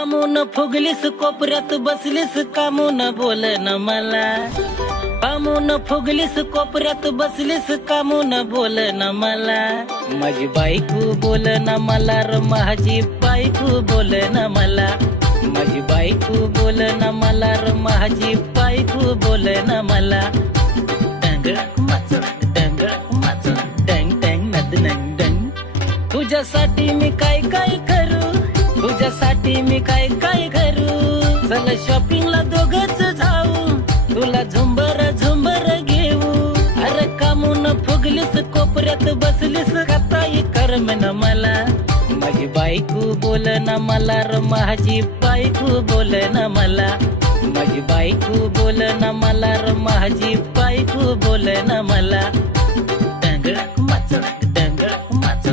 कामून फुगलीस कोपऱ्यात बसलीस कामून बोल न मला, कामून फुगलीस कोपऱ्यात बसलीस कामून बोल न मला. माझी बायको बोल न मला र माझी बायको बोल न मला, माझी बायको बोल न मला र माझी बायको बोल न मला. डंग माच डंग माच डंग डंग नद नंग डंग. तुझ्यासाठी मी काय काय करू, तुझ्यासाठी मी काय काय करू. चल शॉपिंगला दोघच जाऊ, तुला झुंबर झुंबर घेऊ. अरे कामून फुगलीस कोपऱ्यात बसलीस काही करमन मला. माझी बायको बोल न मला र माझी बायको बोल न मला, माझी बायको बोल न मला र माझी बायको बोल न मला. डंग माच डंग माच